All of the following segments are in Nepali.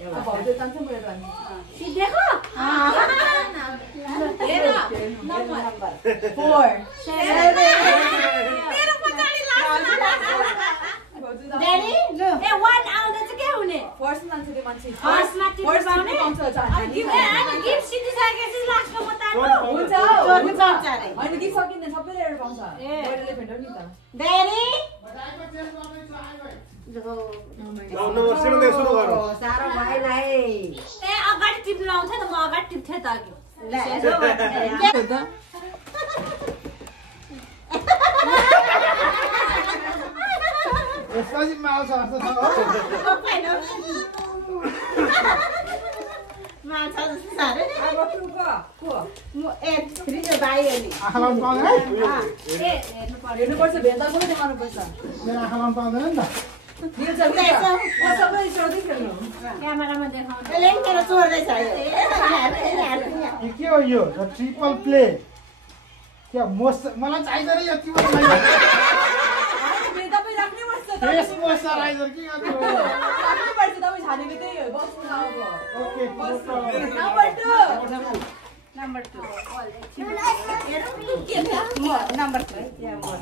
भाउजू जान्छ मेरो अनि देखो हेर नम्बर 4 मेरो पछाडी लाग्छ ड्याडी लो ए 1 आउँदा चाहिँ के हुने फर्स्ट मान्छ त्यो मान्छे फर्स्टमा टिप्स पाउने गिफ्ट सिकिसकेपछि लास्टमा म तान्छु हुन्छ जोड्नु पाउँछ अरे हैन गिफ्ट सकिँदैन सबैले एउटा पाउँछ बडीले भेट्यो नि त ड्याडी नम्बर 7 देखि सुरु गरौँ सारो भाइलाई ए अगाडि टिप्न आउँछ नि म अगाडि टिप्थे त अघि यसपछि माल छ जस्तो छ माल छ जस्तो छ अरे अब को म ए फ्रिजर भाइ हो नि आँखामा पाउँदैन ए हेर्नु पर्यो हेर्नुपर्छ भेन्दा पनि देखाउनु पर्छ मेरो आँखामा पाउँदैन नि त दिन्छ नि सबै सोध्दै खेल्नु क्यामेरामा देखाउनु यसले नि मेरो चोर्दै छ यो के हो यो ट्रिपल प्ले क्या मलाई चाहिँदैन यो तिम्रो लागि तपाईँ राख्नै पर्छ फेस मोइस्चराइजर के गर्नु राख्नै पर्छ तपाईँ छानेको त्यही हो बस्नु अब okay number 2 number 3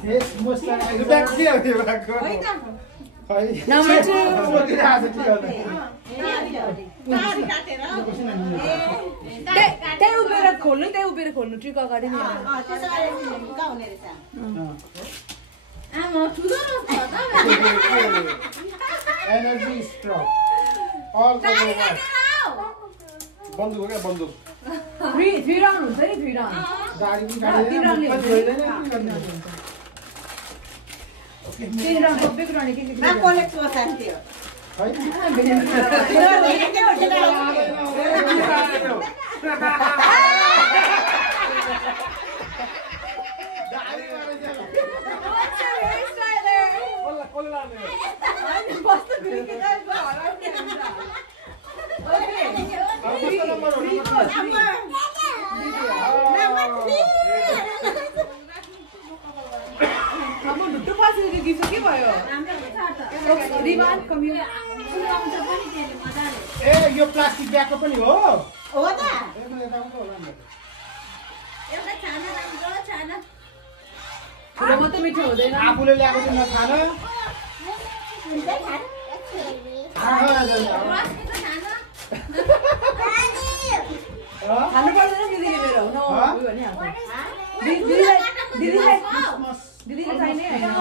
face moisturiser bag के हो त्यो ब्यागको खै नम्बर 2 सोधिरहेको छ के हो त्यही उभिएर खोल्नु ट्रिक अगाडि नै energy struck all the way बन्दुक हो क्या बन्दुक 3 राउन्ड हुन्छ नि 3 राउन्ड गाडी पनि गाडी होइन 3 राउन्ड सबैको राउन्ड के ना कलेक्ट गर्छ त्यो है के भयो रिवान कम्यु ए यो प्लास्टिक ब्यागको पनि हो हो त ठुलो मात्रै मिठो हुँदैन आफूले ल्याएको चाहिँ नखान खानु पर्दैन दिदीले मेरो दिदीले चाहिने होइन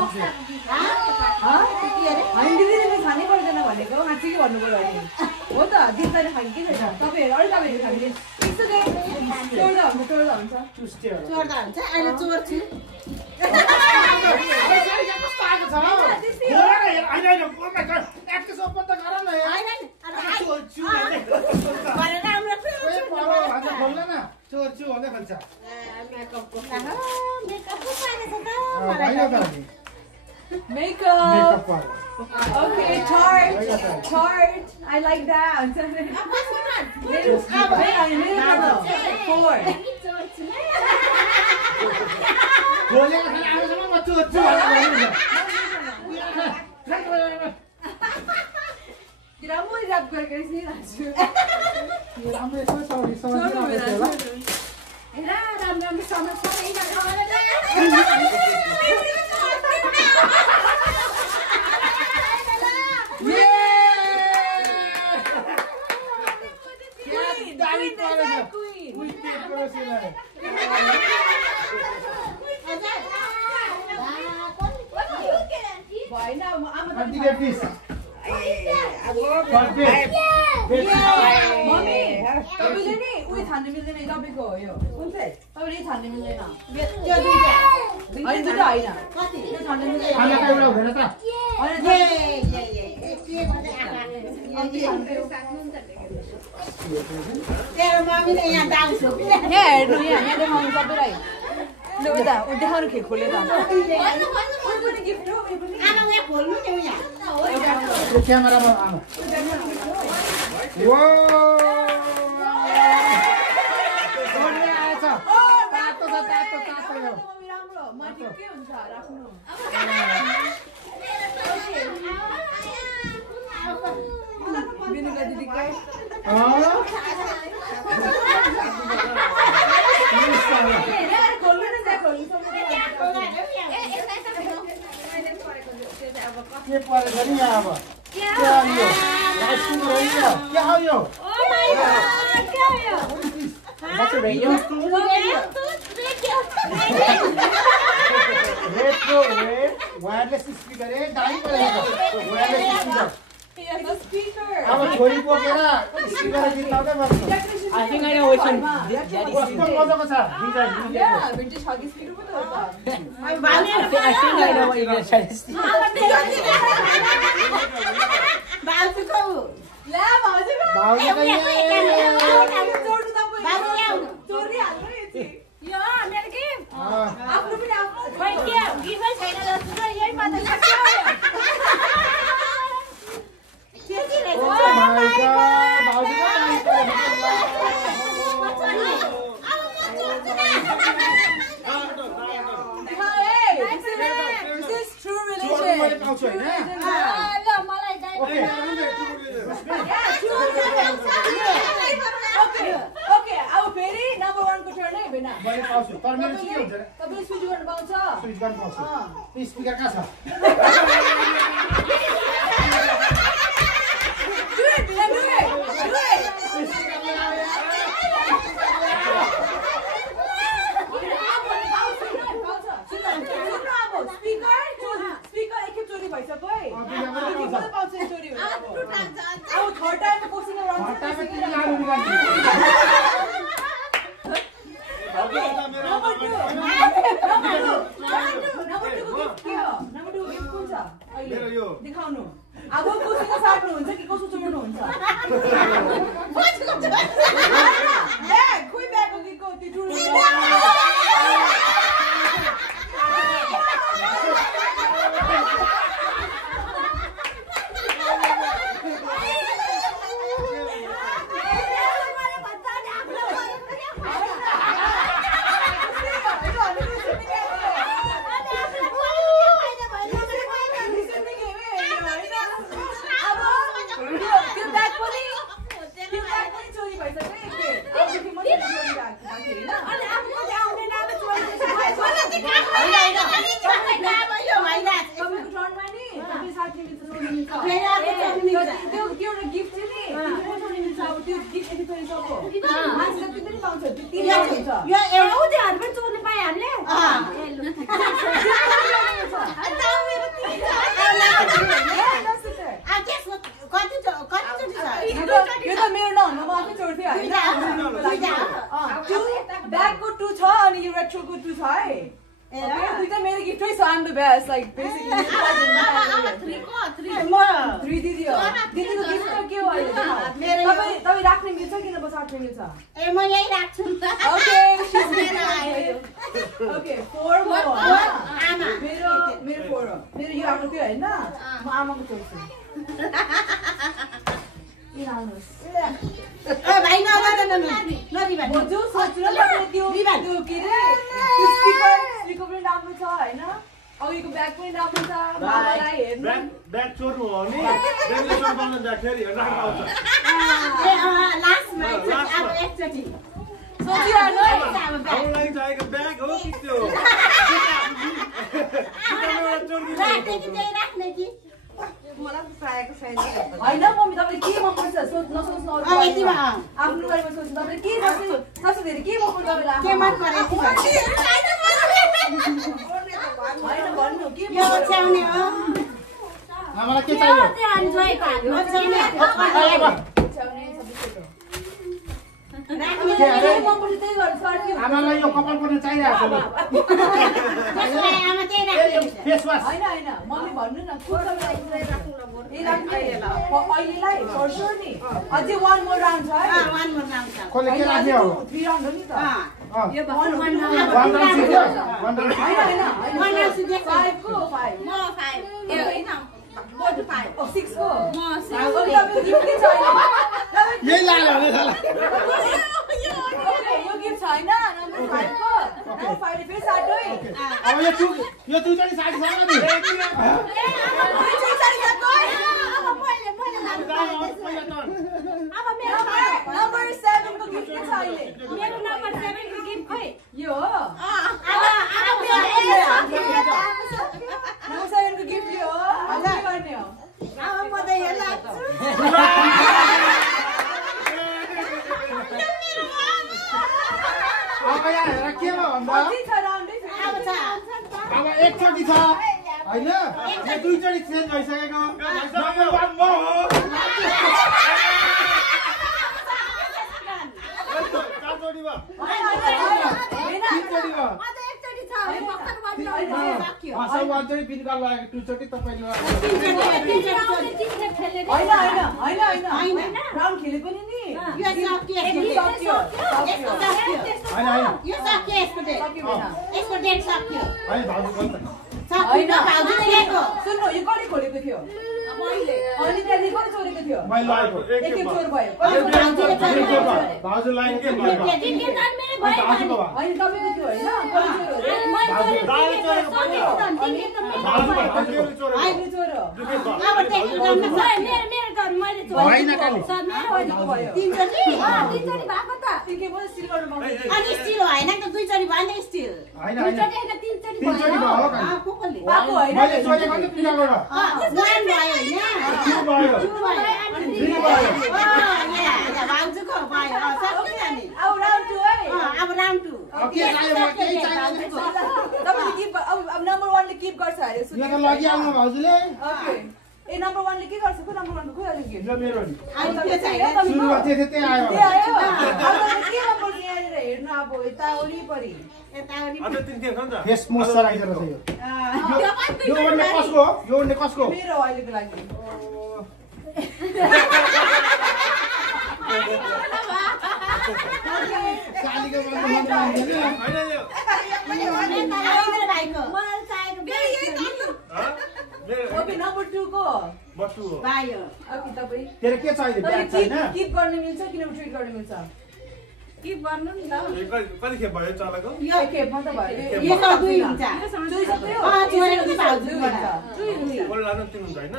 दिदीले खानै पर्दैन भनेको साँच्चै के भन्नु पर्यो भने हो त दिदी चाहिँ खाने के छैन तपाईँहरू अलिक तपाईँहरू खाने चोर्दा हुन्छ चोर्दा हुन्छ अहिले चोर्छु चोर्छु भन्दै खोल्छ Makeup. Okay, chart. I like that. 1 सुगा दिदीकै के परेको नि यहाँ अब क्या हो यो राइस कुकर हो यो क्या हो यो रेट्रो वायरलेस स्पिकर है दामी परेको वायरलेस स्पिकर अब छोरी बोकेर स्पिकर जिताउँदै बस्नु I think I know which one. कस्तो मजाको छ डिजाइन vintage huggy speaker पो त हो त I think I know what you're trying to say. बाउको ला भाउजूको भाउजू त जोड्नु तपाईँ बाबु ल्याउ चोरी हाल्नु यति यो मेरो के आफ्नो पनि आफ्नो खोइ के गिफै छैन जस्तो यही मात्र सक्यो त्यति रहेछ This is true religion. ल मलाई Okay, अब फेरि नम्बर 1 को टर्न है बिना तपाईले स्विच गर्न पाउँछ स्पिकर कहाँ छ स्पिकर एकखेप चोरी भइसक्यो है पाउँछ चोरी अब थर्ड टाइम कोसिङ देखाउनु अब कोसिङ साट्नुहुन्छ कि कसो चोर्नुहुन्छ खोइ ब्याग हो कि को त्यो ठुलो ब्यागको 2 छ अनि यो रेट्रोको 2 छ है दुईटा मेरो गिफ्टै छ आम द बेस्ट लाइक बेसिकली 3 दिदी हो दिदीको गिफ्ट के हो अहिले तपाईँ राख्ने मिल्छ किन बसाट्ने मिल्छ ए म यही राख्छु नि त ओके ओके 4 more आमा मेरो 4 हो मेरो यो आफ्नो थियो हैन म आमाको चोर्छु भाइ नदिबा म जो सोच्नु तपाईले त्यो के रे स्पिकर पनि राम्रो छ हैन अघिको ब्याग पनि राम्रो छ बाबालाई हेर्नु ब्याग चोर्नु हो नि ब्यागले चोर्नु ब्याग फेरि राख्न पाउँछ ए लास्टमा अब एकचोटी सोचिहाल्नु है हाम्रो लागि चाहिएको ब्याग हो कि त्यो राख्ने कि मलाई चाहिएको छैन हैन मम्मी तपाईले के मन पर्छ नसोच्नु अरु आफ्नो बारेमा सोच्नु तपाईले के सबसे धेरै के मन पर्छ तपाईलाई के मन परेछ हैन भन्नु के यो च्याउने हो हामीलाई के चाहियो त्यो एन्जॉय गर्नु च्याउने राख्ने मन पर्छ त्यही गर्नु सर्ट्यो आमालाई यो कपाल पनि चाहिरहेको छ आमा त्यही राख्नु फेस वास हैन मम्मी भन्नु न को तपाईलाई राख्नु अहिलेलाई फर स्योर नि अझै 1 मोर राउन्ड छ है 1 मोर राउन्ड छ कसले के राख्ने हो 3 राउन्ड हो नि त यो 1 हैन 5 को 5 म 5 ए हैन म 5 6 को म 6 तपाईको गिफ्ट के छैन यही लाग्यो भने साला ओके यो गिफ्ट छैन नम्बर 5 को नम्बर 5 ले फेरि साटो है अब यो दुईजनी साडी छ नि दुईजनी साडी साटो है मैले पहिला मेरो नम्बर 7 को गिफ्ट खोइ यो हो अब मेरो नम्बर 7 को गिफ्ट यो हो के गर्ने हो अब म त यहाँ लाग्छु अब यहाँ हेर के भयो भन्दा अब एकचोटि छ होइन यो दुईचोटि चेन्ज भइसकेको नम्बर 1 म हो चारचोटि भयो तीनचोटि भयो अझ एकचोटि छ है भक्कन सक्यो असौ वानचोटि बिनका लागेको दुईचोटि तपाईले हैन राउन्ड खेले पनि नि यो सक्यो यसको डेट सक्यो होइन भाउजू भन्छ सक्यो भाउजूले ल्याएको सुन्नु यो कहिले खोलेको थियो अनि त्यहाँदेखि कहिले चोरेको थियो मैले लागेको एकखेप चोर भयो भाउजू लाइन के भयो होइन तपाईँको थियो होइन नम्बर 1 ले किप गर्छ अरे यो त लगिहाल्नु भाउजूले ए नम्बर 1 ले के गर्छ को नम्बर 1 को खोइ अलिक यो मेरो नि सुरुमा त्यतै आयो के नम्बर यहाँनिर हेर्नु अब यता वरिपरि अझ तिन के खान्छ फेस मोइस्चराइजर छ यो ओर्ने कसको हो यो ओर्ने कसको मेरो अहिलेको लागि सालीको बन्द मान्दैन ओके नम्बर 2 को बटु हो ओके तपाई तेरो के चाहियो ब्याग छैन किप गर्न मिल्छ कि ट्रिट गर्न मिल्छ किप गर्नु नि त कति खेप भयो चलेको यो खेपमा त भयो यो त दुई हुन्छ दुई सबै हो चोरेको त भाउजूबाट ओल लानु तिन हुन्छ हैन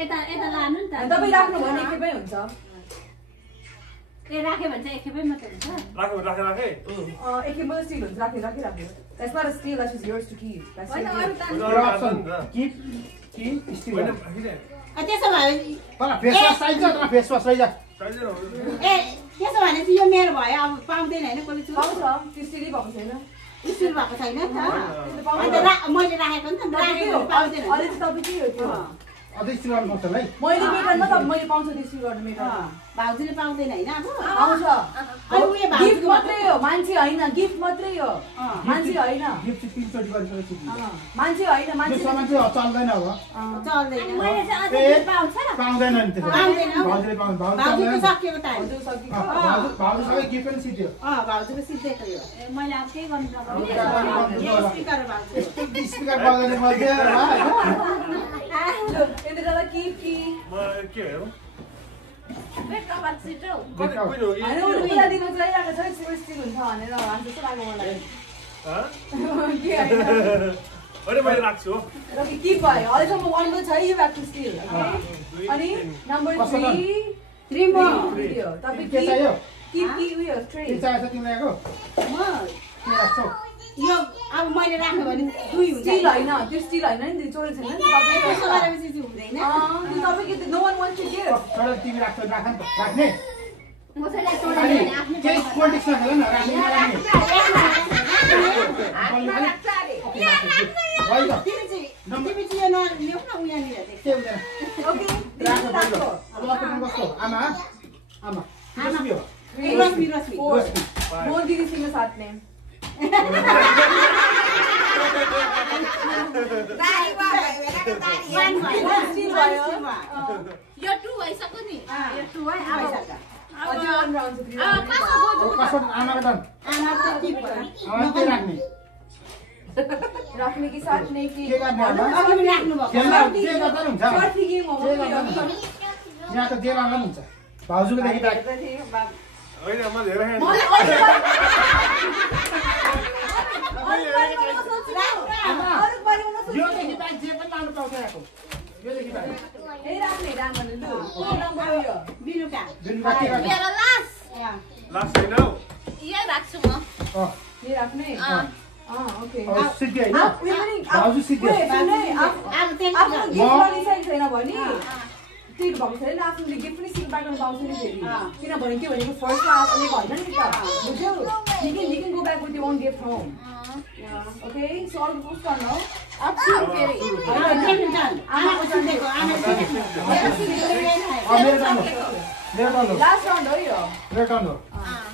यता लानु नि त तपाई राख्नु भने खेपै हुन्छ ए राखे भने चाहिँ एकखेपै मात्र हुन्छ राखे एकखेपमा स्टिल हुन्छ राखे That's not a steal, that's just yours to keep. That's होइन your अरु gift. त किप स्टिल होइन त्यसो भए तर फेस वास चाहिन्छ तर फेस वास लैजा चाहिदैन ए त्यसो भने चाहिँ यो मेरो भयो अब पाउँदैन हैन कसले चुर पाउँछ त्यो स्टिलै भएको छैन स्टिल भएको छैन नि त अन्त मैले राखेको नि त राखेको पाउँदैन अहिले चाहिँ तपाईँ के हो त्यो अझै स्टिल गर्नुपर्छ है मैले मेटरमा त मैले पाउँछु त्यो स्टिल गर्नु मेटरमा भाउजूले पाउँदैन हैन अब आउँछ अनि उयो गिफ्ट मात्रै हो मान्छे होइन गिफ्ट मात्रै हो मान्छे होइन गिफ्ट चाहिँ तीनचोटि गरिसकेपछि मान्छे होइन त्यो मान्छे सामान चाहिँ चल्दैन अब चल्दैन मैले चाहिँ अझै ए, पाउँछ पाउँदैन नि त्यसो पाउँदैन भाउजूले पाउँदैन भाउजू भाउजूको चल्दैन सकिएको टाइम हजुर सकिन्छ भाउजू सबै गिफ्ट पनि सिद्धि हो भाउजूको सिद्धेको यो मैले अब केही गर्नु पर्दैन स्पिकर भाउजू स्पिकर बजाउने मध्ये यति बेला कि म के हो बेटा बाछिटो कति कुन हो कि होइन उनीलाई दिनु चाहिरहेको छ स्टिल हुन्छ भनेर भन्छ जस्तो लाग्यो मलाई के होइन अरे मैले राख्छु हो र के भयो अहिलेसम्म 1 छ यो ब्याक टु स्टिल अनि नम्बर 3 3 यो तपाईँ के चाहियो कि उयो ट्रे के चाहिएको छ तिमीलाई आएको म के राख्छौ यो अब मैले राख्नु भने दुई हुन्छ स्टिल होइन त्यो स्टिल होइन नि चोरेको छैन नि तपाईँ त्यसो गरेपछि चाहिँ हुँदैन त्यो तपाईँको no one want to give तर तिमी राख्छौ राख नि त राख्ने कसैलाई अनि चोरेर आफ्नो केही पोलिटिक्स नखेल न राख्ने तिमी चाहिँ यो नल्याउ न उयाँनिर के हुँदैन ओके राख्नु पर्छ अब अर्को नम्बर कस्तो आमा रश्मि हो रश्मि रश्मि बोल दिदीसँग साथ में यो 2 भइसक्यो नि यो 2 है अझै 1 राउन्ड छ कसो आमाको टर्न आमा त के भयो के राख्ने राख्ने कि साथ नहीं कि के गर्ने आमा अघि राख्नु भएको खेल्न जे गर्दा नि हुन्छ स्वार्थी गेम हो जे गर्दा नि हुन्छ यहाँ त जे राख्दा नि हुन्छ भाउजूको देखि ब्याग होइन म धेरै खाएँ यो देखि ब्याग जे पनि लानु पाउँछ यहाँको यो देखि ब्याग ए राख्ने राख्ने लु को नम्बर यो बिनुका जुन बाँकी राख्ने मेरो लास्ट लास्ट छैन हौ यहाँ राख्छु म ये राख्ने ओके सिद्धि हैन भाउजू सिद्धि आफ्नो गिफ्ट गरिसकेको छैन भने त्यही भएको छैन आफ्नो गिफ्ट पनि सिक ब्याक गर्न पाउँछ नि फेरि किनभने के भनेको फर्स्टमा आफूले होइन नि त बुझ्यौ you can go back with your own gift home okay so all the post गर्नु लास्ट राउन्ड हो यो रेटर्न हो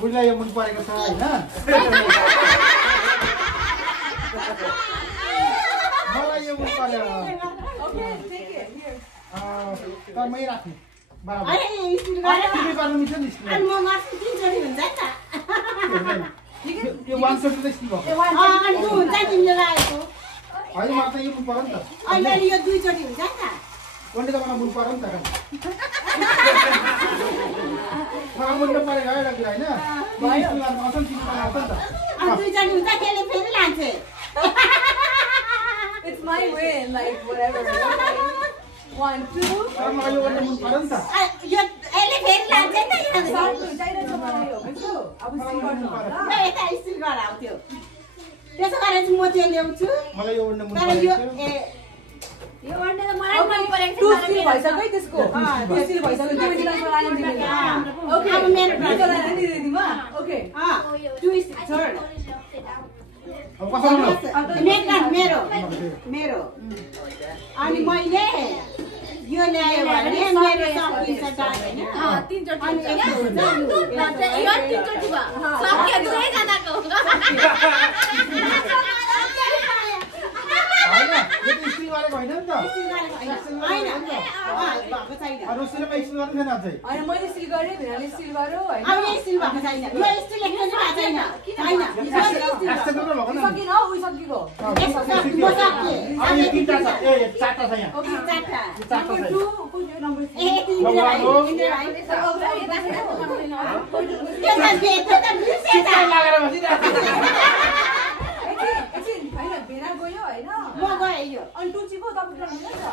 बुझ्ला यो मन परेको छ हैन मलाई यो मन पर्यो okay take it here तर मै राख्ने बराबर अरे स्टिल गरेर तिमी गर्नु मिल्छ नि स्टिल अनि म माथि 3 चोटी हुन्छ नि त यो वान चोटी त स्टिल भएको अनि तँ हुन्छ तिमीले लागेको होइन मलाई त यो मन पर्यो नि त अहिले यो 2 चोटी हुन्छ नि त कोणले त मलाई मन पर्यो नि त मलाई मन परेको एउटा कुरा हैन भयो असल तिमी बनाउँछ नि त अनि 2 चोटी हुन्छ त्यसले फेरि लान्छ it's my win like whatever 1 2 तर मलाई यो गर्न मन पर्यो नि त यो यसले फेरि लान्छ नि त किन साथी चाहिरहेछ मलाई यो बुझ्यौ अब स्टिल गर्नु ल यता स्टिल गराउँथ्यो त्यसो गरेर चाहिँ म त्यो ल्याउँछु मलाई यो गर्न मन तर पर्यो यो ओर्ने त मलाई मन परेको टु स्टिल भइसक्यो है त्यसको टु स्टिल भइसक्यो तिमी दिनको लागि दिने ओके अब मेरो दिनको लागि दिदिमा ओके 2 स्टिल थर्ड अब कसरी मेरो अनि मैले यो ल्यायो भने मेरो सकिन्छ हैन 3 चोटी अनि यो 3 चोटी भयो सक्यो दुवै जनाको हैन यो त स्टिल गरेको हैन नि त हैन भएको छैन अरु सिलेमा स्टिल गर्नु छैन अझै हैन मैले स्टिल गरे भिनाले स्टिल गर्यो हैन अब यो स्टिल भएको छैन यो स्टिल लेख्नु भएको छैन हैन एक्सेप्ट गर्नु भएको न सकिन हौ उइ सकिको अनि यो तीनटा छ ए चारटा छ यहाँ ओके चारटा नम्बर 2 को यो नम्बर 3 ए लागेर बसिरहेको एकछिन हैन भेना गयो हैन म गए यो अनि टुची को तपाईँ हुन्छ त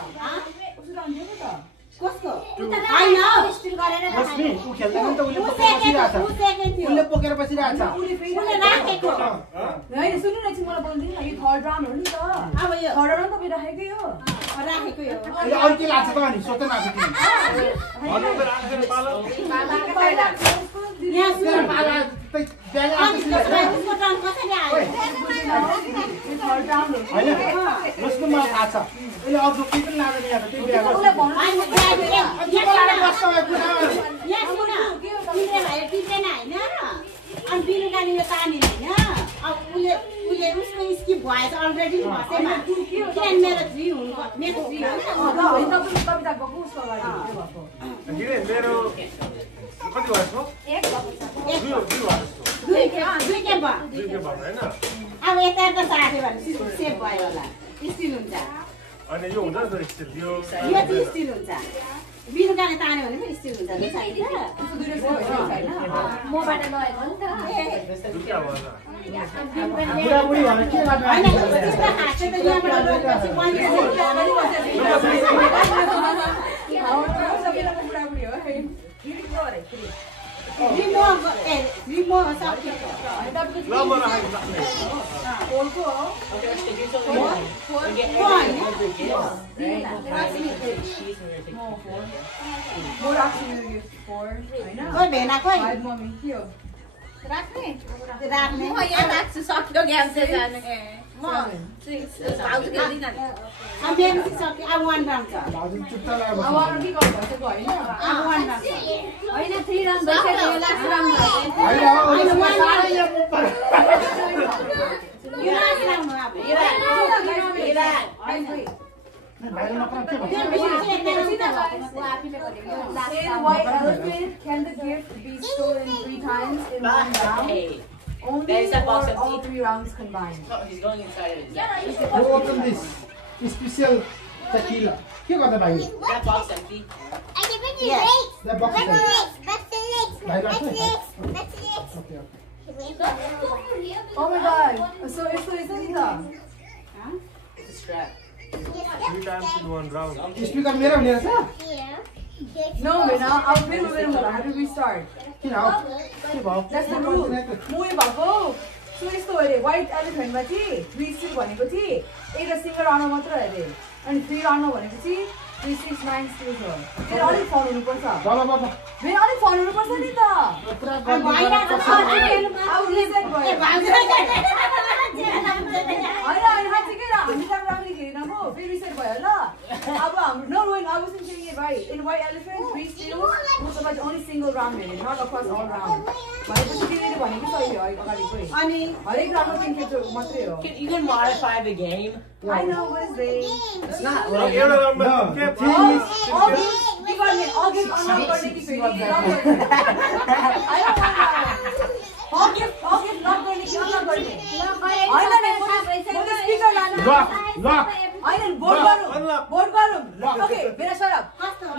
उसो त अन्थ्यो नि त कसको हैन स्टिल गरेर बस्ने उ खेल्दैन नि त उले उ पोकेर बसिरहेछ सेकेन्ड थियो उले पोकेर बसिरहेछ उले फेरि उले राखेको हैन सुन्नु न एकछिन मलाई बोल्दिन न यो थर्ड राउन्ड हो नि त अब यो थर्ड राउन्ड तपाईँ राखेकै हो राखेको यो अहिले अरु के लाग्छ त अनि सोध्न लाग्छ तिमी अरु त राखेर पालो यहाँ सुन पाला ब्याग अनि त्यसलाई उसको टर्न कसरी आयो थर्ड राउन्ड हो हैन जस्तो मलाई थाहा छ अहिले अरु केही पनि लाग्दैन यहाँ त त्यो ब्याग उसले भन्नु यहाँ सुन तिमीले भयो टिप्दैन हैन अनि बिरुकाले यो तानी हैन अब उले उसको स्किप भएछ अलरेडी भसेमा किन मेरो 3 हुनु मेरो 3 हो होइन तपाईँ कविता गएको उसको अगाडि भएको किन मेरो कति भएको दुई के भयो हैन अब यता त साथै भने सेभ भयो होला स्टिल हुन्छ अनि यो हुन्छ नि त स्टिल यो चाहिँ स्टिल हुन्छ बिरुकाले तान्यो भने पनि स्टिल हुन्छ नि साइड उसको दुईटा सेभ भइसकेको छैन मबाट लगेको नि त दुईटा भयो बुढाबुढी भने के लाग्छ हैन त्यस्तो हातले त यहाँबाट लगेपछि सबैजना बुढाबुढी हो है रिमो सकिएको ल म राखेको फोरको हो म राख्छु मेरो गिफ्ट 4 हैन कोही भेना कोही 5 मम्मी के हो राख्ने म यहाँ राख्छु सक्यो ग्यास चाहिँ जाने म 6 भाउजू खेल्दिन अब मेरो चाहिँ सक्यो अब 1 राउन्ड छ भाउजू चुप्चा लागेर अब अरु के गर्नु भइसक्यो हैन अब 1 राउन्ड छ होइन 3 राउन्ड भइसक्यो यो लास्ट राउन्ड हैन हो सारै यो पर यो लास्ट राउन्ड हो अब भाइले नत्र के त्यो भन्नु बिर्सिए मेरो सिधा Say the white elephant, can the gift be stolen 3 times in 1 round? Only There is a box or of all tea. 3 rounds combined? No, he's going inside of it. Who opened this special tequila? के गर्दै भाइ That box empty. That box is empty. भाइ राख्नु okay Oh my god. So it's ni ta. It's a strap. 3 times in 1 round speaker मेरो हुने रहेछ No, Bena, I'll wait a minute. How do we start? That's the rule. Movie bako. So यस्तो अरे white elephant मा चाहिँ 3 6 भनेको चाहिँ एउटा सिंगल राउन्ड मात्र अरे अनि 3 राउन्ड भनेपछि 3 6 9 6 हो फेरि अलिक फल हुनु पर्छ चलो बाबा फेरि अलिक फल हुनु पर्छ नि त अब लिसन भयो हैन हाच्चिकै र हामी त राम्ररी खेलेन भो फेरि रिसेट भयो ल अब हाम्रो no going I wasn't saying it right in white elephant 3 steals most of us only single round here not across all round भनेपछि तिमीले भनेको सही हो अगाडिकै अनि हरेक राउन्डमा तीन खेल्छ मात्रै हो You can modify the game. I know what is this It's not No, like एउटा राउन्डमा के के गर्ने अघि अनलक गर्ने कि फेरि अघि लक गर्ने कि अनलक गर्ने हैन नि स्पिकर लानु हैन बोर्ड गरौँ ओके मेरा सरब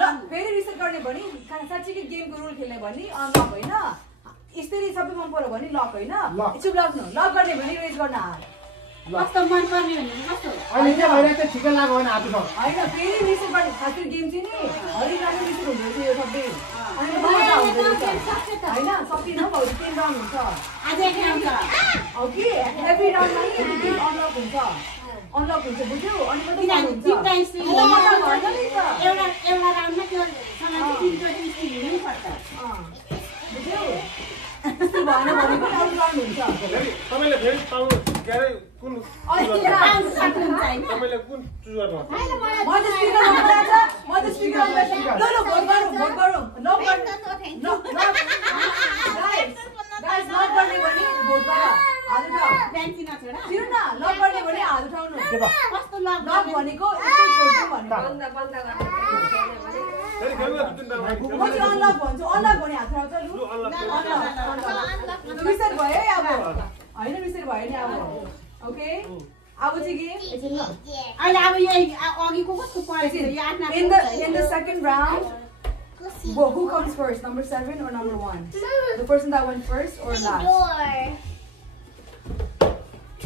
ल फेरि रिसेट गर्ने भनी साच्चै गेमको रुल खेल्ने भनी अनलक होइन यसरी सबै मन पर्यो भने लक होइन चुप लाग्नु लक गर्ने भने रेज गर्न कस्तो मन पर्ने भने कस्तो अहिले चाहिँ भइरहेको छ ठिकै लाग्यो भने आफू छ हैन फेरि रिसेट गर्ने खासै गेम चाहिँ नि हरेक राउन्ड रिसेट हुँदो रहेछ यो सबै अनि मजा आउँदो रहेछ हैन सकिन भयो 3 राउन्ड हुन्छ आज एक राउन्ड छ ओके एभ्री राउन्डमा एउटा गेम अनलक हुन्छ बुझ्यौ अनि मात्रै हुन्छ तीनटा स्टिल मजा गर्छ नि त एउटा राउन्डमा त्यो सँग तीनचोटि स्टिल हुनै पर्छ बुझ्यौ त्यस्तो भएन भने पनि अरू राउन्ड हुन्छ तपाईले फेरि पाउनु के अरे कुन तपाईले कुन चुज गर्नु म त स्पिकर ल भोट गरौँ गाइस लक गर्ने भने भोट गर हात उठाऊ बेन्ची नछोडा छिर न लक गर्ने भने हात उठाउनु कस्तो लक लक भनेको यस्तै छोड्नु भनेको बन्द गर्ने फेरि खेल्नु न तिनटा म चाहिँ अनलक भन्छु अनलक भने हात उठाउँछ लु रिसेट भयो है अब हैन रिसेट भयो नि अब ओके अब चाहिँ गेम एकछिन ल अहिले अब यही अघिको कस्तो परेछ यो आफ्ना in the second round who comes first number 7 or number 1 the person that went first or last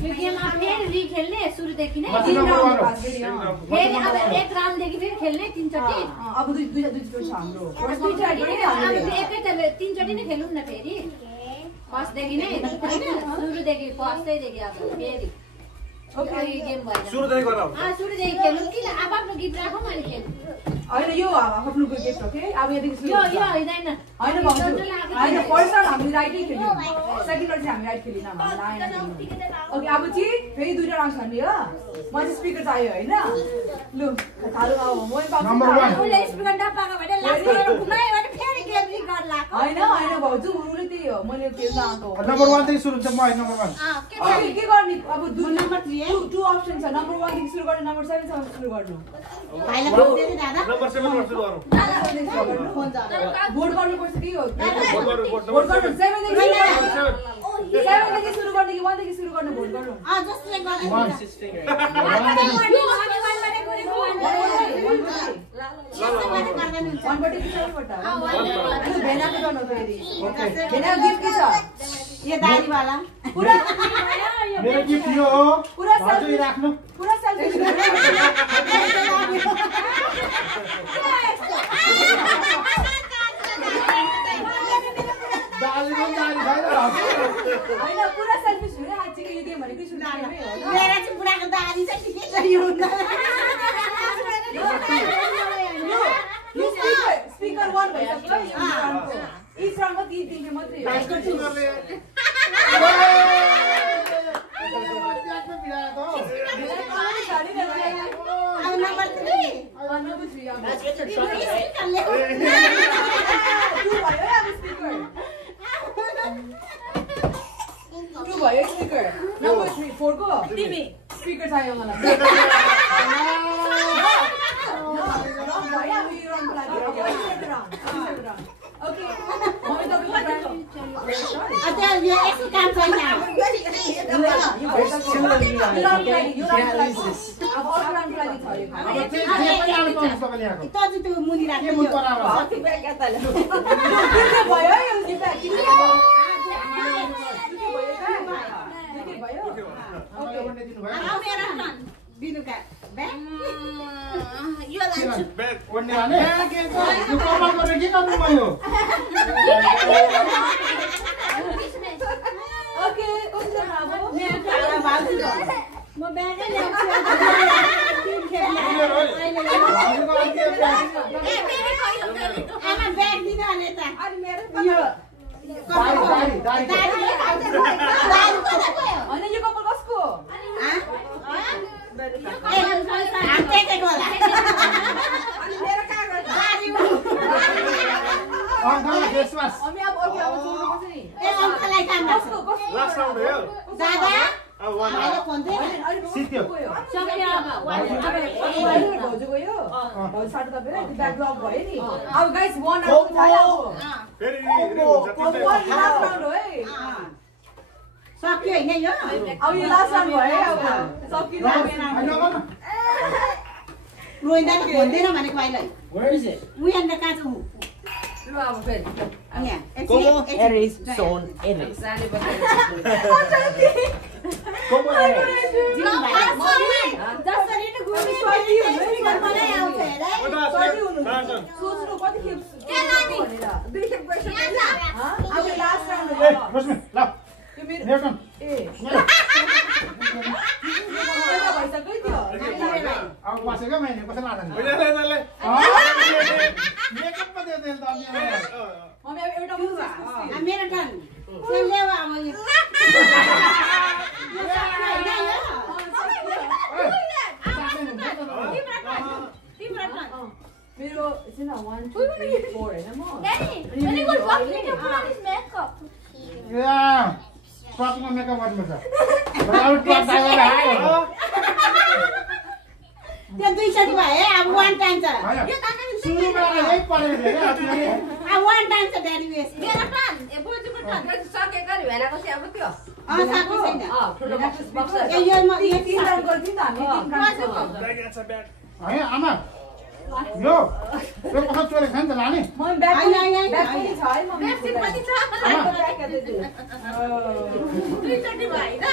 यो गेममा फेरि रिखेल्ने सुरुदेखि नै तीन राउन्ड पास फेरि फेरि अब एक राउन्डदेखि फेरि खेल्ने तीनचोटि अब दुईचोटि छ हाम्रो फर्स्ट दुईचोटि अब एकैचोटि तीनचोटि नै खेलौँ न फेरि फर्स्टदेखि नै सुरुदेखि फर्स्टैदेखि अब फेरि ओके गेम भयो सुरुदेखि गरौँ सुरुदेखि खेलौँ कि आफ्नो गिफ्ट राखौँ अनि खेलौँ हैन यो आफ्नो गिफ्ट ओके अब यहाँदेखि सुरु यो हैन हैन भन्छु हैन फर्स्ट राउन्ड हामी राइटै खेल्यौँ सेकेन्ड राउन्ड चाहिँ हामी राइट खेलिन हामी आएन ओके अब चाहिँ फेरि दुईटा राउन्ड छ नि हो म चाहिँ स्पिकर चाहियो हैन लु थालु अब म पाउँछु नम्बर 1 उले स्पिकर नपाएको भने लास्ट घुमायो भने फेरि गेम रि गर्न लाग्यो हैन भाउजू रुलै त्यही हो मैले खेल्न आएको नम्बर 1 देखि सुरु हुन्छ म नम्बर 1 के गर्ने अब नम्बर 3 टु अप्सन छ नम्बर 1 देखि सुरु गर्ने नम्बर 7 सम्म सुरु गर्नु भाइले भोट दिनु दादा नम्बर 7 मा सुरु गरौँ फोन छ भोट गर्नुपर्छ कि हो भोट गर्नु 7 देखि सुरु गर्ने कि 1 देखि सुरु गर्ने भोट गर्नु जसले गर्ने His finger. वनपट्टि कि सबैपट्ट अनि भेनाको गर्नु फेरि भेना गिफ्ट के छ यो दारीवाला पुरा मेरो गिफ्ट यो हो पुरा भाउजू राख्नु पुरा सेल्फी हैन पुरा सेल्फी सुने हाच्चिकै यो गेम भनेको सुन्नु हो मेरो चाहिँ बुढाको दारी चाहिँ ठिकै छ यो स्पिकर 1 भइसक्यो इच राउन्डमा 3 दिनको मात्रै अब नम्बर 3 नम्बर 3 अब Let's get your trophy, right? टु भयो स्पिकर नम्बर 3 4 को तिमी स्पिकर चाहियो मलाई ओके यो यस्तो काम छैन त त्यो मुनि राख्नु बिनुका ब्याग यो लान्छु Bag. ओड्ने हाने यो कपाल गरेर के गर्नु म यो ओके कस्तो खाबो मेरो काला बाल्छु म ब्यागै ल्याउँछु आमा ब्याग दिन अनि त अनि मेरो यो दारी अनि यो कपाल कसको फेस मास्क अनि अब ओके अब जोड्नुपर्छ नि Last round here. One. सित्यो सक्यो अब भाउजूको यो भाउजू साटो तपाईँ ब्याग लक भयो नि अब गाइस 1 राउन्ड थाल्यो Very अब 1 लास्ट राउन्ड हो है सक्यो हैन यो अब यो लास्ट राउन्ड भयो है अब सकिन रोइँदा त भन्दैन भनेको अहिले Where is it? उयान्दा कहाँ छ ल अब फेरि यहाँ Como eres son eres? जाने बस्यो Como eres? जसरी नै घुम्ने मलाई आउँछ हेर सोच्नु कति खेप भनेर दुई खेप गइसक्यो अब लास्ट राउन्ड हो ए बस्नु ल यो मेरो नेटन ए भइसक्यो त्यो अब बसेको मैले कसै लादैन मेकअप मा दियो तेल त अनि मम्मी अब एउटा मुसा मेरो टर्न सेल्ले अब यो मेरो एकछिन 1 2 3 4 हैन म Very good walking to put on his makeup. या टपमा मेकअप गर्नुपर्छ आउट टप दाइले आयो त्यो दुई चोटि भयो अब 1 टाइम छ सुरुमा एक परेको थियो के अब 1 टाइम छ ड्याडी वेस मेरो टर्न ए बोजूको टर्न सकेको नि भेलाको चाहिँ अब त्यो साको छैन ठुलो बक्स बक्स यो म यो तीन राउन्ड गर्दिन त हामी तीन round Bag, it's a bag. हैन आमा यो कसो चोरेको छ नि त लाने मम्मी ब्याग हैन, हैन, ब्याग हैन। पनि छ है मम्मी Bag पनि छ। दुई चोटि भयो त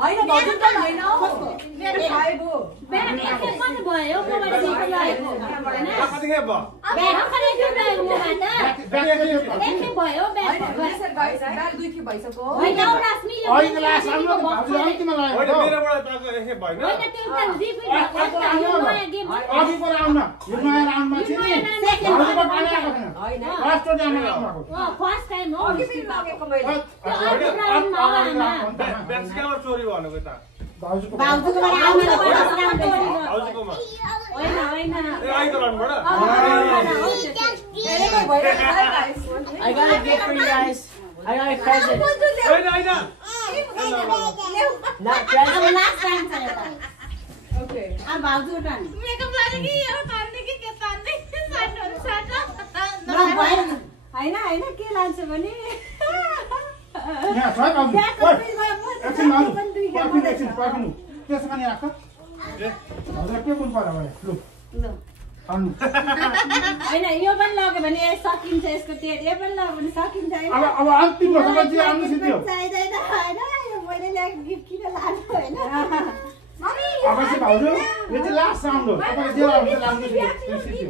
होइन भाउजू त होइन मेरो भाइबो ब्याग एकखेप पनि भयो मोबाइल लिएर लागेको हैन How do you have? Bag खरै जुटायो मोबाइल त ब्याग एकखेप भयो ब्याग ब्याग दुई खेप भइसक्यो होइन एउटा मिल्यो अहिले लास्ट राम्रो भाउजूले अन्तिममा Wait, लगाएको मेरोबाट ताको एक भएन होइन त्यो त रिपिट भएको छ यो नयाँ गेम हो अघिको राउन्डमा यो नयाँ राउन्डमा चाहिँ नि भाउजूको पानी आएको छैन होइन लास्ट टाइम आएको फर्स्ट टाइम हो अघि पनि लगेको मैले ब्याग कहाँबाट चोरी भनेको त भाउजूको भाउजूकोबाट आउन भाउजूकोमा होइन होइन ए आइको लाउनुबाट हेरेको भइरहेको छ guys I got a gift for you guys. I got a present. होइन होइन Not present. अब लास्ट टाइम छ एउटा ओके अब भाउजू टर्न मेकअप लाने कि यो तान्ने कि के तान्ने साटहरू साट हैन हैन के लान्छ भने यहाँ छ भाउजू एकछिन भाउजू पर्खिनु त्यसो पनि राख्छ हजुर के कुन पर्यो भने लु हैन यो पनि लग्यो भने सकिन्छ यसको टेट यो पनि लग्यो भने सकिन्छ हैन अब अन्तिम भएपछि आउनु सिद्धि चाहिँदैन हैन यो मैले ल्याएको गिफ्ट किन लानु हैन अब चाहिँ भाउजू यो चाहिँ लास्ट राउन्ड हो तपाईले जे लाउनु लाउनु सिद्धि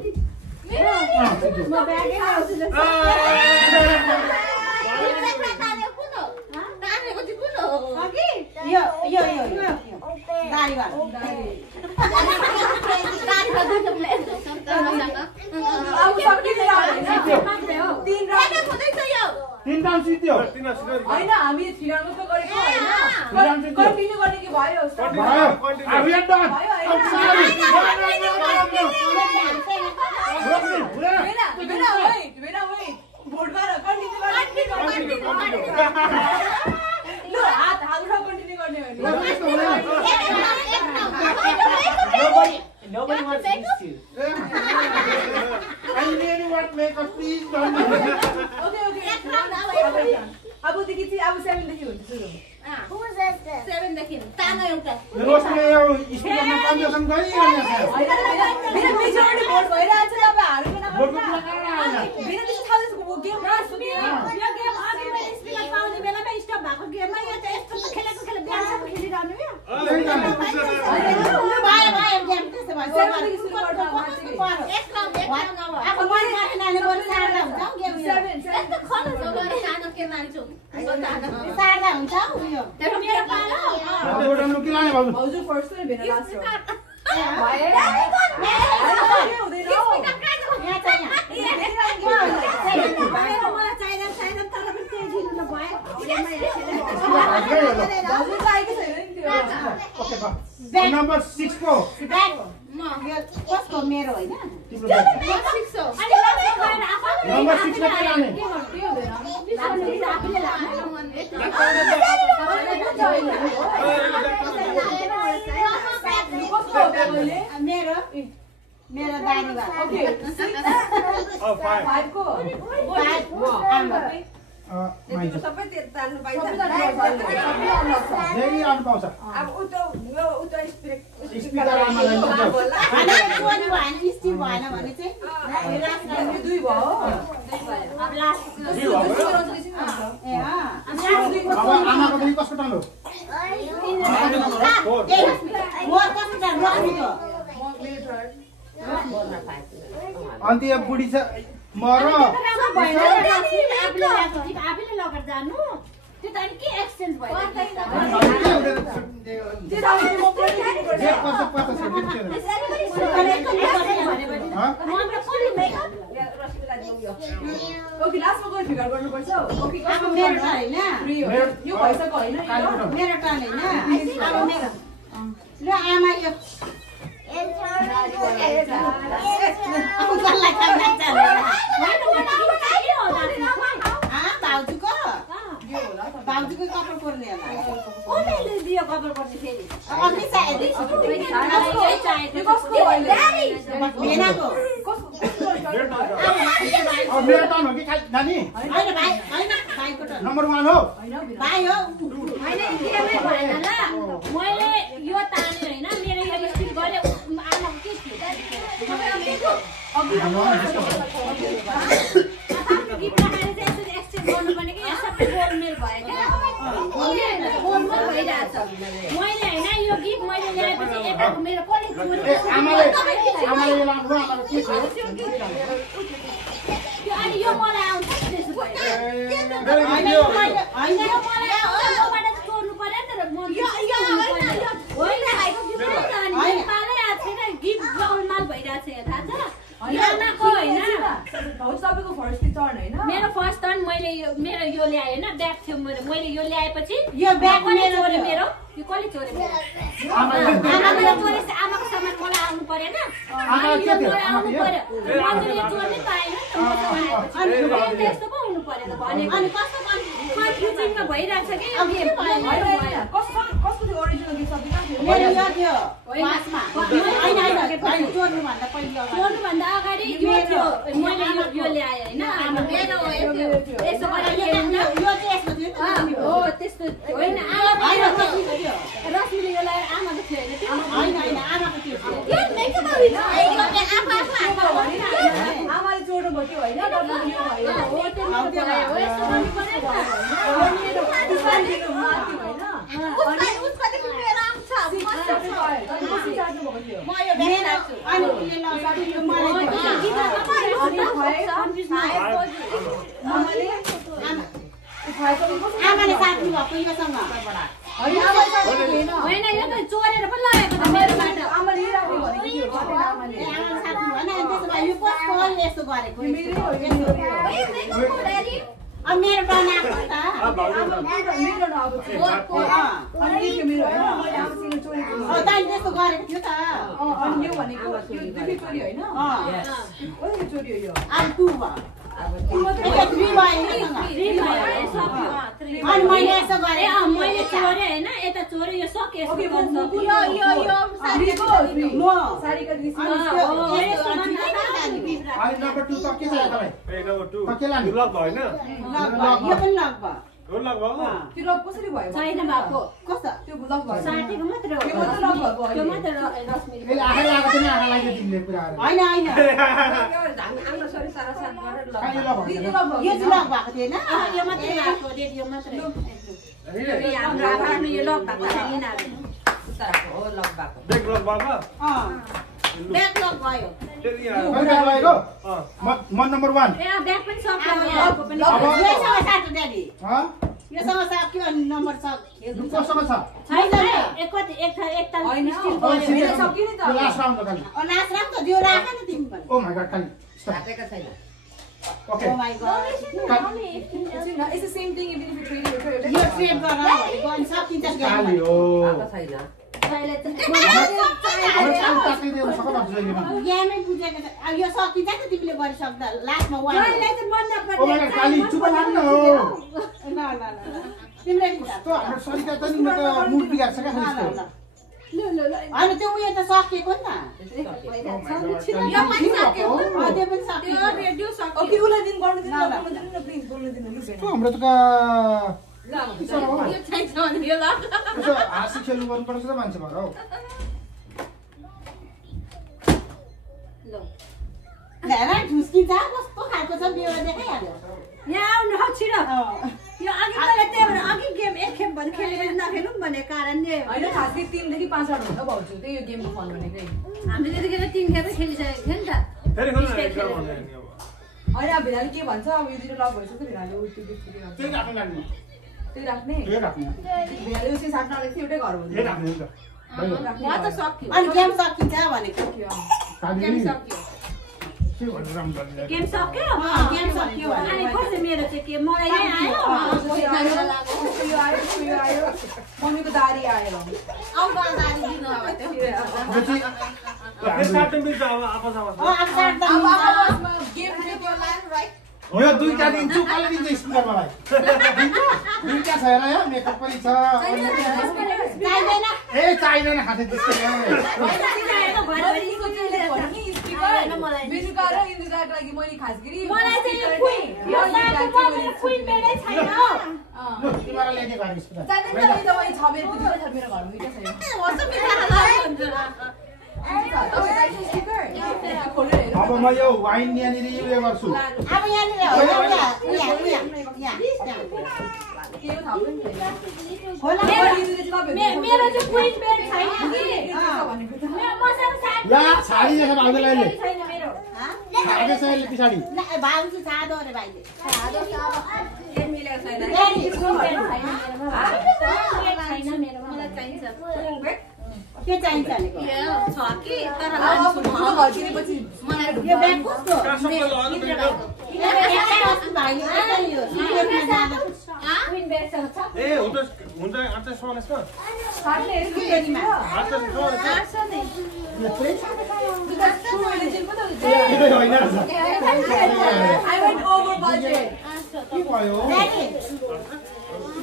म ब्यागै ल्याउँछु ल तानेको चाहिँ कुन हो अघि यो यो यो दारीवाल गाडीमा दुईटा प्लेट अब सकिन्छ मात्रै हो तीन राउन्ड हुँदैछ यो तीन राउन्ड सिद्धि होइन हामी थिराउनु त गरेको होइन कन्टिन्यू गर्ने कि भयो भयो अब यो डन भोट गर कन्टिन्यू ल हात उठाउ कन्टिन्यू गर्ने हो Nobody wants these two. I really want makeup, please don't. Okay अबदेखि चाहिँ अब 7 देखि हुन्छ सुरु 7 देखि तानो एउटा रोशले यो स्पिकरमा कन्जसन गरिरहनु छ मेरो मेजोरिटी भोट भइरहेछ तपाईँ हार्दैन भोटको लगाएर आएन मेरो त्यस्तो थाहा छैन गेम यो गेम अघि मैले स्पिकर पाउने बेलामा स्टप भएको गेममा यो त यस्तो खेलेको बिहानसम्म खेलिरहनु के माग्छु सार्दा हुन्छ उयो तर मेरो पालो एउटा लुकी लाने भाउजू भाउजू फर्स्ट र भेना लास्ट हो मलाई चाहिँदैन तर पनि त्यही दिनु त भयो भाउजू चाहिएको छैन नि त्यो ओके बा नम्बर 6 को यो कसको मेरो होइन तिम्रो ब्याग नम्बर 6 को के लाने मेरो मेरो दानी भा ओके 5 को माइजू सबै तान्नु पाइन्छ धेरै आउनु पाउँछ अब उतो स्पिकर आमालाई दिन्छ अनि कोनी भएन स्टिभ भएन भने चाहिँ दुई भयो अब लास्ट ए अँ अब आमाको पनि कसको टर्न हो मोर कसको टर्न रक्सीको अन्त यो बुढी छ म र आफूले लगेर जानु त्यो त अनि के एक्सचेन्ज भयो ओके लास्टमा गएर फिगर गर्नुपर्छ ओके अब मेरो टर्न होइन यो भइसक्यो होइन मेरो टर्न होइन अब मेरो ल आमा यो भाउजूको कपाल पर्ने होला दियो कपाल पर्ने फेरि अघि भेनाको मेरो टर्न हो कि नानी होइन भाइ होइन भाइको टर्न नम्बर 1 हो भाइ हो होइन केमै भएन ल मैले यो ताने होइन मेरो यो स्टिक गरे आमाको के थियो गिफ्ट राखेर चाहिँ यसरी एक्सचेन्ज गर्नुपर्ने कि यहाँ सबै गोलमेल भयो क्या गोलमेल भइरहेछ मैले होइन यो गिफ्ट मैले ल्याएपछि यताको मेरो कसले चोरी आमाले यो लाम्रो आमाको के थियो त्यो अनि यो मलाई आउँछ त्यसो भयो होइन यो मलाई आउँछ मबाट चोर्नु पर्यो नि त होइन पालै आएको छैन गिफ्ट गोलमाल भइरहेको छ यहाँ थाहा छ आमाको होइन तपाईँको फर्स्ट टर्न होइन मेरो फर्स्ट टर्न मैले मेरो यो ल्याएँ होइन ब्याग थियो मैले यो ल्याएपछि यो ब्याग कसले मेरो चोरे मेरो यो कसले चोरे मेरो आमाले चोरेछ आमाको सामान मलाई आउनु परेन अनि यो मलाई आउनु पर्यो मैले यो चोर्नै पाएन नि त अनि त्यस्तो पो हुनु पर्यो त भनेको अनि कस्तो कन्फ्युजनमा भइरहेछ कि कसको थियो ओरिजिनल गिफ्ट सबै कहाँ थियो मेरो यो थियो पासमा होइन चोर्नुभन्दा पहिले चोर्नुभन्दा अगाडि यो थियो मैले यो ल्याएँ होइन आमा मेरो यसो गरेर यो चाहिँ यसको थियो हो त्यस्तो होइन रश्मिले यो लगाएर आमाको थियो होइन होइन आमाको थियो आमाले चोर्नु भयो होइन आमाले साथी भएको योसँग होइन यो त चोरेर पनि लगेको त मेरोबाट आमाले राख्नु भनेको थियो आमाले साथी भएन अनि त्यसो भए यो कसको यस्तो गरेको अब मेरो टर्न आएको त मेरो नआएको थियो अनि के मेरो होइन मैले आमासँग चोरेको तैँले त्यस्तो गरेको थियो त अनि यो भनेको दुई चोरी होइन कसले चोरी हो यो अब 2 भयो 3 भयो अनि मैले यसो गरेँ मैले चोरेँ होइन यता चोरेँ यो सक्यो सारीका दिदी अनि नम्बर 2 त के छ तपाईँ के लाने लक भएन यो पनि लक भयो लक भयो त्यो लक कसरी भयो छैन भएको कस्तो त्यो लक भयो साथीको मात्र हो त्यो मात्र लक भएको त्यो मात्र रश्मिले यसले आँखा लगाएको पनि आँखा लाग्यो तिमीले कुरा गरेर होइन होइन हाम्रो छोरी सारा गरेर खालि लक दिदी भन्छ लक भयो यो चाहिँ लक भएको थिएन यो मात्रै भएको रेडियो मात्रै हाम्रो आफ्नो यो लक भएको छ यिनीहरू हो लक भएको ब्याग लक भयो ब्याक लक भयो फेरि यहाँ कहिले गएको मन नम्बर 1 ब्याग पनि सक्यो योसँग साथ ड्याडी ह योसँग साथ के नम्बर छ कोसँग छ छैन एक ताल स्टिल सक्यो नि त लास्ट राउन्ड हो खाली लास्ट राउन्ड त दियो राख न तिमी पनि ओ माय गॉड खाली काटेको छैन okay oh my God It's the same thing even if you trade it. यो ट्रेड गर्न गन सकिन्छ खाली हो आएको छैन अहिले त अब चाल काटिदिनु सक्नु जहिले गेमै बुझेको छ अब यो सकिन्छ नि तिमीले गरि सक्दा लास्टमा वान अहिले त मन नपर्ने ओ माय गॉड खाली चुप लाग्नु हो ल तिमीले त हाम्रो सरिता त नि म त मुड बिगार्छ क्या खाली हैन त्यो उयो त सकिएको नि त यो पनि सक्यो त्यो पनि सक्यो त्यो रेडियो सक्यो Okay, उलाई दिन गर्नु दिनु न प्लिज बोल्नु दिनु लु त हाम्रो त यो चाहिँ छ नि यो ल यसो हाँसी खेल्नु गर्नुपर्छ त मान्छे भएर हौ हेर ढुस्किन्छ कस्तो खालको छ बेहोरा देखाइहाल्यो यहाँ आउनु हौ छिटो यो अघि मलाई त्यही भएर अघि गेम एक खेप भने खेलेर नखेलौँ भन्ने कारण नै हो हैन खासै 3 देखि 5 आउट हुन्छ भाउजू त्यही यो गेमको फन भनेकै हामीले त्यतिखेर 3 खेपै खेलिसकेको थियो नि त फेरि खोल्नु भने नि अब हैन अब भिराले के भन्छ अब यो दिनो लग भइसक्यो भिराले उल्टी गिफ्ट दिन्छ त्यही राख्नु लाग्नु त्यही राख्ने त्यही राख्नु भिराले उसी साट्न आलेको थियो एउटै घर हो त्यही राख्नु नि त म त सक्यो अनि गेम सकिन्छ भनेको गेम सक्यो के भन्नु राम्रो गर्ने गेम सक्यो गेम सक्यो अनि कसले मेरो चाहिँ के मलाई नै आयो यो आयो मम्मीको दारी आयो आउँदा दारी दिनु अब त्यो फेरि साट्नु मिल्छ अब आपस अब साट्दा गेम खेल्यो लाइन राइट हो यो दुईटा दिन्छु कहिले दिन्छ स्पिकर मलाई दुईटा छ हेर यहाँ मेकअप पनि छ चाहिँदैन ए चाहिँदैन खाथे त्यस्तो बेलुका र इन्दुकाको लागि मैले खास गरी मलाई चाहिँ यो क्वीन बेडै छैन लु तिमीलाई ल्याइदिएको हामी स्पिकर चाहिँदैन त मैले 6 मेरो दुईटा छ मेरो घरमा दुईटा छ अब म यो वाइन यहाँनिर उयो गर्छु अब यहाँनिर मेरो चाहिँ क्वीन बेड छैन कि मसँग साथ ला छाडी देखेर आउँदैले छैन मेरो छाडे छ अहिले पछाडी भाउजू सादो अरे भाइले के मिलेको छैन छैन मेरो मलाई चाहिन्छ के चाहिन्छ छ कि तर घरकिनेपछि मलाई यो ब्याग कस्तो ए हुन्छ हुन्छ आठ समान यसमा साट्ने आठ समान I went over budget. के भयो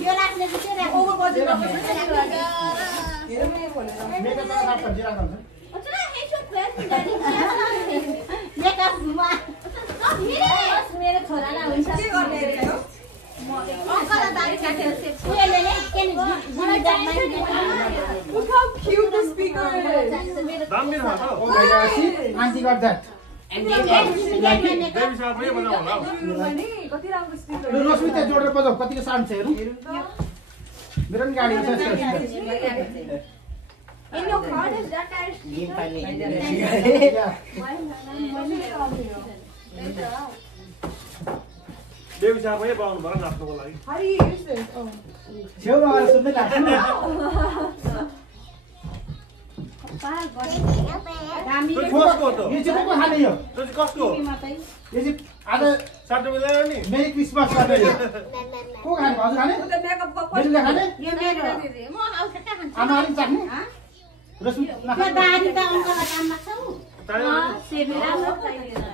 यो राख्ने चाहिँ के Over budget. मेकअप गरेर सब्जी राख्नुहुन्छ मेकअपमा मेरो छोरालाई हुन्छ के गर्ने रे यो? अङ्कल दारी काटेर सेप उयोले नै के नि Look how cute the speaker is. दाम मेरो छ oh my God see aunty got that baby साहब पनि बजाउ होला नि कति राम्रो स्पिकर लु रोशनी त्यहाँ जोडेर बजाऊ कतिको साउन्ड छ हेरौँ मेरो पनि गाडी छ In your card is that I Game finally. Baby साहब पनि बजाउनु भरा नाच्नुको लागि How do you use this? Oh. छेउमा गएर सुन्दै लाग्छ दामी त्यो कसको हो त यो चाहिँ को खाने यो त्यो चाहिँ कसको हो मात्रै यो चाहिँ आज साट्नु मिल्दैन नि मेरी क्रिसमस गर्ने यो को खाने हजुर खाने The makeup को बेलुका खाने यो मेरो म आउँछ कहाँ खान्छ आमा अलिक चाख्ने रोशनी यो नखाने दारी त अङ्कललाई काम लाग्छ सेमेरा म चाहिँदैन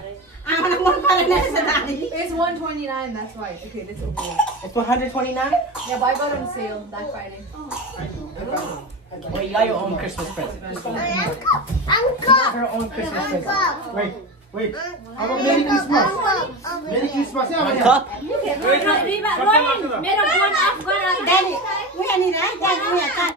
आमालाई मन परेन रहेछ दारी It's 129, that's why. Okay, let's open it. It's 129? Yeah, but I got on sale that Friday. Well, you got your own Christmas present. Her own Christmas present. Wait. अब मेरी क्रिसमस है अब Cup? मेरो फोन अफ गर दारी उयो नि है दारी उयो